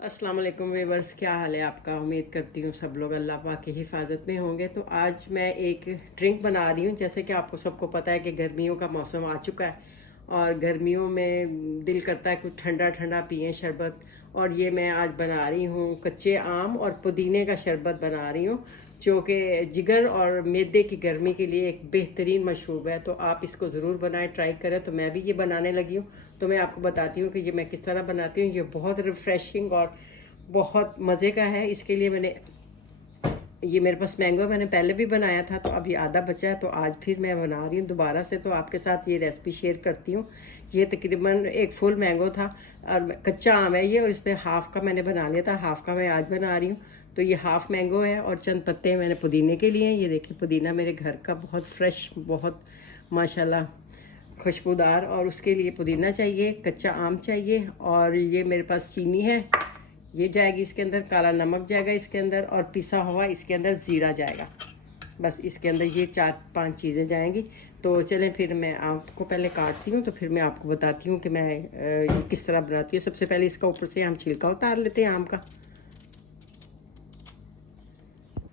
अस्सलाम वालेकुम व्यूअर्स, क्या हाल है आपका। उम्मीद करती हूँ सब लोग अल्लाह पाक की हिफाजत में होंगे। तो आज मैं एक ड्रिंक बना रही हूँ। जैसे कि आपको सबको पता है कि गर्मियों का मौसम आ चुका है और गर्मियों में दिल करता है कुछ ठंडा ठंडा पिएं शरबत। और ये मैं आज बना रही हूँ कच्चे आम और पुदीने का शरबत बना रही हूँ, जो कि जिगर और मैदे की गर्मी के लिए एक बेहतरीन मशरूब है। तो आप इसको ज़रूर बनाएं, ट्राई करें। तो मैं भी ये बनाने लगी हूँ, तो मैं आपको बताती हूँ कि ये मैं किस तरह बनाती हूँ। ये बहुत रिफ़्रेशिंग और बहुत मज़े का है। इसके लिए ये मेरे पास मैंगो मैंने पहले भी बनाया था, तो अभी आधा बचा है, तो आज फिर मैं बना रही हूँ दोबारा से। तो आपके साथ ये रेसिपी शेयर करती हूँ। ये तकरीबन एक फुल मैंगो था और कच्चा आम है ये, और इसमें हाफ़ का मैंने बना लिया था, हाफ़ का मैं आज बना रही हूँ। तो ये हाफ़ मैंगो है और चंद पत्ते मैंने पुदीने के लिए हैं। ये देखिए पुदीना मेरे घर का बहुत फ्रेश, बहुत माशाल्लाह खुशबूदार। और उसके लिए पुदीना चाहिए, कच्चा आम चाहिए, और ये मेरे पास चीनी है, ये जाएगी इसके अंदर, काला नमक जाएगा इसके अंदर, और पिसा हुआ इसके अंदर ज़ीरा जाएगा। बस इसके अंदर ये 4-5 चीज़ें जाएंगी। तो चलें फिर मैं आपको पहले काटती हूँ, तो फिर मैं आपको बताती हूँ कि मैं ये किस तरह बनाती हूँ। सबसे पहले इसका ऊपर से हम छिलका उतार लेते हैं आम का।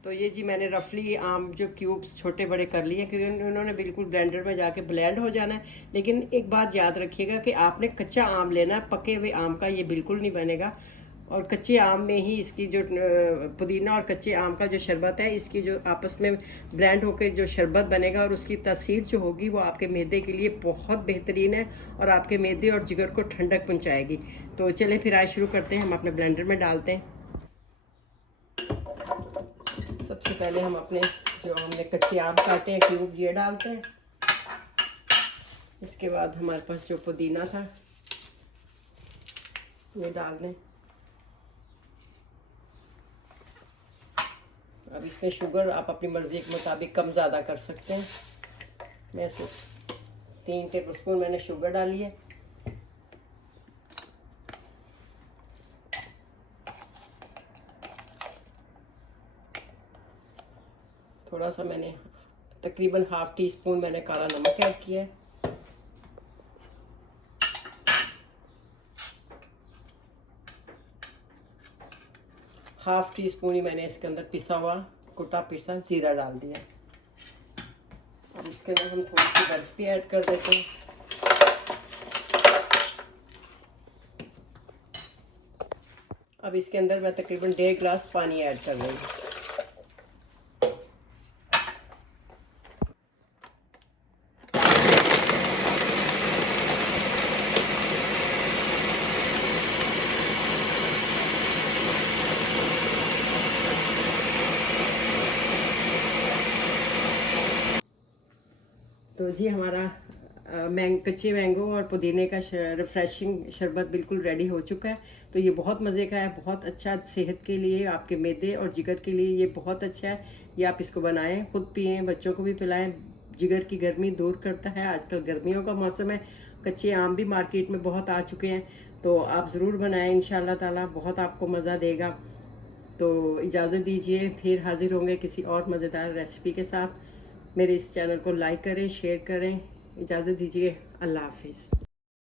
तो ये जी मैंने रफली आम जो क्यूब्स छोटे बड़े कर लिए, क्योंकि उन्होंने बिल्कुल ब्लेंडर में जाके ब्लेंड हो जाना है। लेकिन एक बात याद रखिएगा कि आपने कच्चा आम लेना है, पके हुए आम का ये बिल्कुल नहीं बनेगा। और कच्चे आम में ही इसकी जो पुदीना और कच्चे आम का जो शरबत है, इसकी जो आपस में ब्लेंड होकर जो शरबत बनेगा, और उसकी तासीर जो होगी वो आपके मैदे के लिए बहुत बेहतरीन है और आपके मैदे और जिगर को ठंडक पहुँचाएगी। तो चलें फिर आज शुरू करते हैं। हम अपने ब्लेंडर में डालते हैं। सबसे पहले हम अपने जो हमने कच्चे आम काटे हैं क्यूब ये डालते हैं। इसके बाद हमारे पास जो पुदीना था ये डाल दें। अब इसमें शुगर आप अपनी मर्ज़ी के मुताबिक कम ज़्यादा कर सकते हैं। मैं सिर्फ 3 टेबल स्पून मैंने शुगर डाली है। थोड़ा सा मैंने तकरीबन हाफ टी स्पून मैंने काला नमक ऐड किया है। हाफ टी स्पून ही मैंने इसके अंदर पिसा हुआ कुटा पिसा ज़ीरा डाल दिया। अब इसके अंदर हम थोड़ी सी बर्फ भी ऐड कर देते हैं। अब इसके अंदर मैं तकरीबन 1.5 गिलास पानी ऐड कर रही हूँ। तो जी हमारा कच्चे मैंगो और पुदीने का रिफ़्रेशिंग शरबत बिल्कुल रेडी हो चुका है। तो ये बहुत मज़े का है, बहुत अच्छा सेहत के लिए, आपके मैदे और जिगर के लिए ये बहुत अच्छा है। ये आप इसको बनाएं, खुद पिएं, बच्चों को भी पिलाएं। जिगर की गर्मी दूर करता है। आजकल गर्मियों का मौसम है, कच्चे आम भी मार्केट में बहुत आ चुके हैं। तो आप ज़रूर बनाएं, इंशाल्लाह ताला बहुत आपको मज़ा देगा। तो इजाज़त दीजिए, फिर हाजिर होंगे किसी और मज़ेदार रेसिपी के साथ। मेरे इस चैनल को लाइक करें, शेयर करें। इजाज़त दीजिए, अल्लाह हाफिज़।